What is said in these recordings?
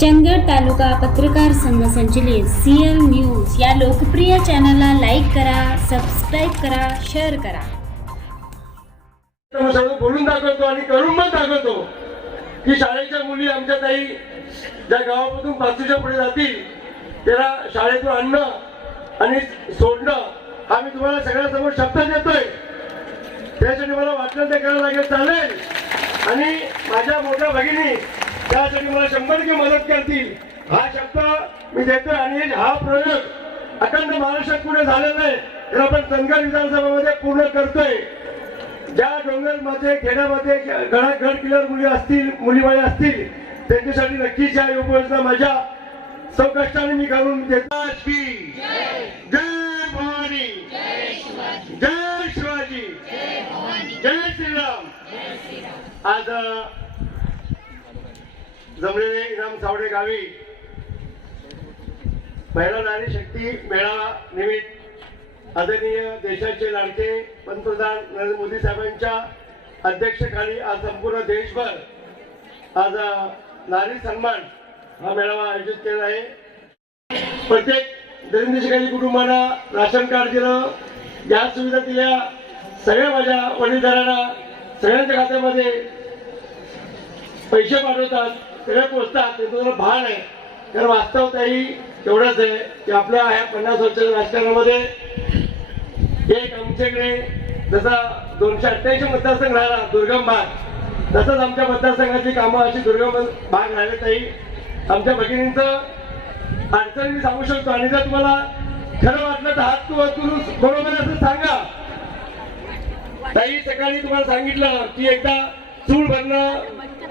चंदगड तालुका पत्रकार संघ संचलित सीएल न्यूज या लोकप्रिय चॅनलला लाईक करा सबस्क्राईब करा शेअर करा. बोलून दाखवतो आणि करून पण दाखवतो की शाळेच्या मुली आमच्या काही ज्या गावामधून पाचूच्या पुढे जातील त्याला शाळेतून आणणं आणि सोडणं हा मी तुम्हाला सगळ्यासमोर शब्द देतोय. त्यासाठी मला वाटलं ते करायला लागेल चालेल. आणि माझ्या मोठ्या भगिनी त्यासाठी मला शंभर टक्के मदत करतील हा शब्द मी देतोय. आणि हा प्रयोग अखंड महाराष्ट्रात पुढे झालेला आहे. तर आपण चंदगड विधानसभामध्ये पूर्ण करतोय. ज्या डोंगरमध्ये खेड्यामध्ये गडा गड किल्ल्यावर मुली असतील मुलीबाई असतील त्यांच्यासाठी नक्कीच या योजना माझ्या कष्टाने मी करून देतो. की जय भवानी. जय शिवाजी. जय श्रीराम. आज जमलेले इनाम सावडे गावी. महिला नारी शक्ती मेळावा निमित्त आदरणीय देशाचे लाडके पंतप्रधान नरेंद्र मोदी साहेबांच्या अध्यक्षतेखाली आज संपूर्ण देशभर आज नारी सन्मान हा मेळावा आयोजित केला आहे. प्रत्येक दरिद्रशिकारी कुटुंबाला राशन कार्ड दिलं गॅस सुविधा दिल्या सगळ्या माझ्या वडीलधाऱ्यांना सगळ्यांच्या खात्यामध्ये पैसे पाठवतात. सगळ्या गोष्ट ते तुम्हाला भान आहे. कारण वास्तवताही एवढंच आहे की आपल्या ह्या पन्नास वर्षाच्या राजकारणामध्ये एक आमच्याकडे जसा दोनशे अठ्ठ्याऐंशी मतदारसंघ राहिला दुर्गम भाग तसंच आमच्या मतदारसंघाची कामं अशी दुर्गम भाग राहिले ताई आमच्या भगिनींचं अडचण मी सांगू शकतो. आणि जर तुम्हाला खरं वाटलं तर हात तू बरोबर असं सांगा. ताई सकाळी तुम्हाला सांगितलं की एकदा चूल भरणं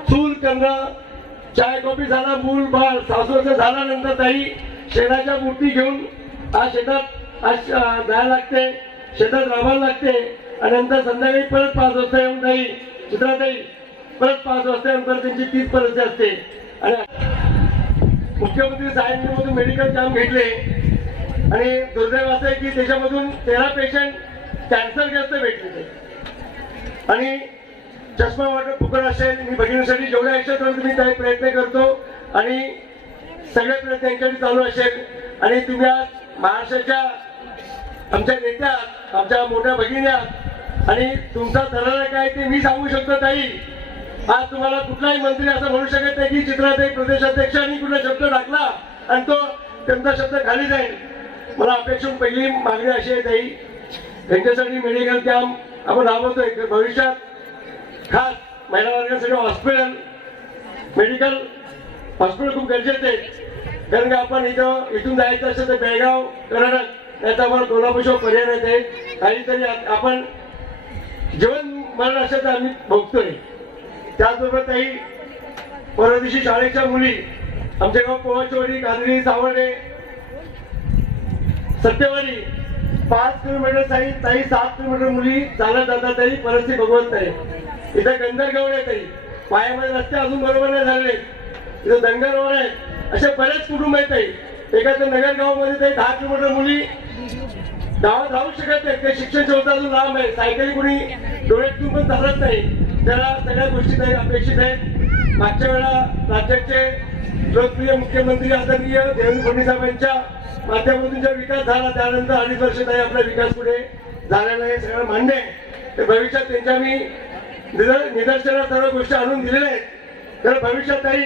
चूल करणं चाय कॉफी झाला मूल बाळ सासूचं झाल्यानंतर ताई शेणाच्या मूर्ती घेऊन आज शेतात आज जायला लागते शेतात राबायला लागते. आणि नंतर संध्याकाळी परत पाच वाजता येऊन ताई चित्राताई परत पाच वाजता येऊन परत त्यांची तीच परिस्थिती असते. आणि मुख्यमंत्री साहेबांमधून मेडिकल कॅम्प घेतले. आणि दुर्दैव असं आहे की त्याच्यामधून तेरा पेशंट कॅन्सरग्रस्त भेटले. आणि चष्मा वाटप कुकर असेल मी भगिनीसाठी जेवढ्या याच्यात होईल मी काही प्रयत्न करतो. आणि सगळे प्रयत्न यांच्याकडे चालू असेल. आणि तुम्ही आज महाराष्ट्राच्या आमच्या नेत्या आमच्या मोठ्या भगिनी आणि तुमचा दरारा काय ते मी सांगू शकतो ताई. आज तुम्हाला कुठलाही मंत्री असं म्हणू शकत नाही की चित्राताई प्रदेशाध्यक्षांनी कुठला शब्द टाकला आणि तो त्यांचा शब्द खाली जाईल. मला अपेक्षून पहिली मागणी अशी आहे ताई. त्यांच्यासाठी मेडिकल कॅम्प आपण राबवतोय. भविष्यात खास महिला वर्गासाठी हॉस्पिटल मेडिकल हॉस्पिटल खूप गरजेचं आहे. कारण का आपण इथं इथून जायचं असेल तर बेळगाव कर्नाटक नाही तर आम्हाला पर्याय नाही आहे. काहीतरी आपण जेवण मरण असेल तर आम्ही भोगतोय. त्याचबरोबर काही परवा दिवशी शाळेच्या मुली आमच्या गाव पोवाचवाडी कांदरी सावडे सत्यवाडी पाच किलोमीटर ताई ताई सात किलोमीटर मुली चालत जातात तरी परिस्थिती भगवत नाही इथं गंधरगाव आहे काही पायामध्ये रस्ते अजून बरोबर नाही झाले इथं दंगर रोड आहे असे बरेच कुटुंब आहेत काही एखाद्या नगर गावामध्ये ते दहा किलोमीटर मुली गावात राहू शकत नाही ते शिक्षण क्षमता अजून लांब आहे. सायकली कुणी डोळ्यातून पण चालत नाही. त्याला सगळ्या गोष्टी काही अपेक्षित आहेत. मागच्या वेळा राज्याचे लोकप्रिय मुख्यमंत्री आदरणीय देवेंद्र फडणवीस साहेबांच्या माध्यमातून जो विकास झाला त्यानंतर अडीच वर्ष काही आपला विकास पुढे झालेला नाही सगळं मान्य आहे. भविष्यात त्यांच्या मी निदर्शनात सर्व गोष्टी आणून दिलेल्या आहेत. तर भविष्यात काही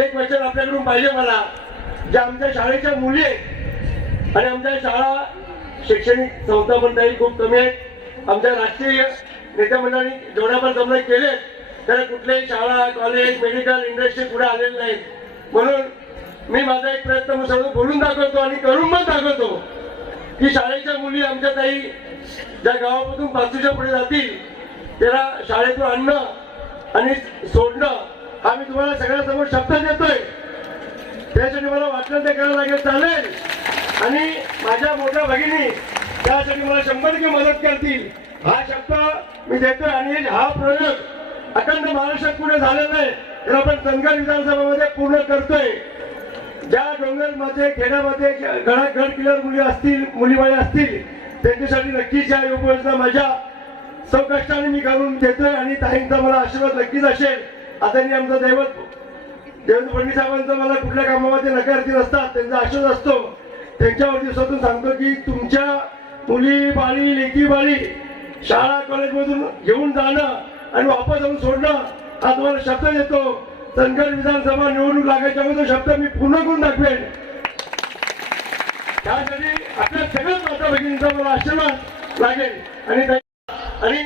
एक वचन आपल्याकडून पाहिजे मला ज्या आमच्या शाळेच्या मुली आहेत. आणि आमच्या शाळा शैक्षणिक संस्था पण काही खूप कमी आहेत. आमच्या राष्ट्रीय नेत्या मंडळांनी जेवढ्यावर जमलं केले तर कुठल्याही शाळा कॉलेज मेडिकल इंडस्ट्री पुढे आलेले नाहीत. म्हणून मी माझा एक प्रयत्न मी सगळं बोलून दाखवतो आणि करून पण दाखवतो की शाळेच्या मुली आमच्या ताई ज्या गावामधून पाचूच्या पुढे जातील त्याला शाळेतून आणणं आणि सोडणं हा मी तुम्हाला सगळ्यासमोर शब्द देतोय. त्यासाठी मला वाटलं ते करायला लागेल चालेल. आणि माझ्या मोठ्या भगिनी त्यासाठी मला शंभर टक्के मदत करतील. हा शब्द मी देतोय आणि हा प्रयोग अखंड महाराष्ट्रात पुढे झालेला आहे. तर आपण चंदगड विधानसभामध्ये पूर्ण करतोय. ज्या डोंगरमध्ये खेड्यामध्ये गडा गड किल्ल्यावर मुली असतील मुलीबाई असतील त्यांच्यासाठी नक्कीच या योजना माझ्या कष्टाने मी घालून देतोय आणि ताईंचा मला आशीर्वाद नक्कीच असेल. आता आमचा दैवत देवेंद्र फडणवीस साहेबांचा मला कुठल्या कामामध्ये नकारती नसतात त्यांचा आशीर्वाद असतो. त्यांच्यावरती दिवसातून सांगतो की तुमच्या मुली बाळी लेकी बाळी शाळा कॉलेजमधून घेऊन जाणं आणि वापस आणून सोडणं हा तुम्हाला शब्द देतो. धनगर विधानसभा निवडणूक लागायच्या अगोदर शब्द मी पूर्ण करून दाखवेन. त्यासाठी आपल्या सगळ्याच माता भगिनींचा मला आशीर्वाद लागेल. आणि आणि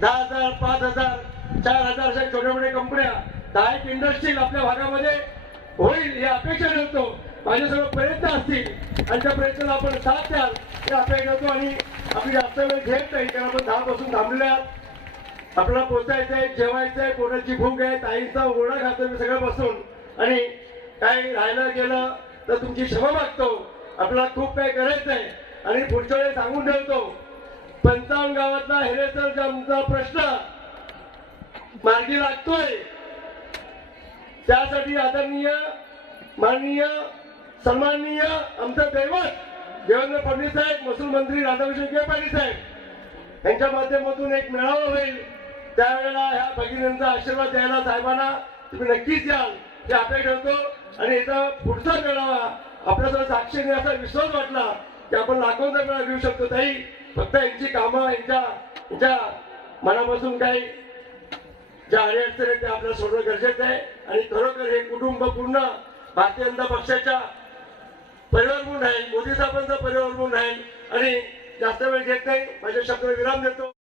दहा हजार पाच हजार चार हजार अशा छोट्या मोठ्या कंपन्या दहा एक इंडस्ट्री आपल्या भागामध्ये होईल ही अपेक्षा ठेवतो. माझे सर्व प्रयत्न असतील. आणि त्या प्रयत्नाला आपण साथ द्याल हे अपेक्षा ठेवतो आणि आपली जास्त वेळ घेत नाही कारण आपण दहा पासून थांबलेल्या आहात. आपल्याला पोचायचं आहे जेवायचं आहे पोटाची भूक आहे ताईचा ओढा खातो मी सगळं बसून आणि काही राहिलं गेलं तर तुमची क्षमा मागतो. आपल्याला खूप काही करायचं आहे आणि पुढच्या वेळेस सांगून ठेवतो पंचावन्न गावातला हेरेसर आमचा प्रश्न मार्गी लागतोय. त्यासाठी आदरणीय माननीय सन्माननीय आमचं दैवत देवेंद्र फडणवीस साहेब महसूल मंत्री राधाकृष्ण के पाटील साहेब यांच्या माध्यमातून एक मेळावा होईल. त्यावेळेला ह्या भगिनींचा आशीर्वाद द्यायला साहेबांना तुम्ही नक्कीच याल. हे अपेक्षा ठेवतो. आणि याचा पुढचा मेळावा आपल्यासह साक्षीने असा विश्वास वाटला की आपण लाखोंचा मेळावा घेऊ शकतो. ताई फक्त यांची कामं यांच्या ज्या मनापासून काही ज्या अडचणी आहेत त्या आपल्याला सोडणं गरजेचं आहे. आणि खरोखर हे कुटुंब पूर्ण भारतीय जनता पक्षाच्या परिवार म्हणून राहील. मोदी साहेबांचा परिवार म्हणून राहील. आणि जास्त वेळ घेत नाही. माझ्या शब्द विराम देतो.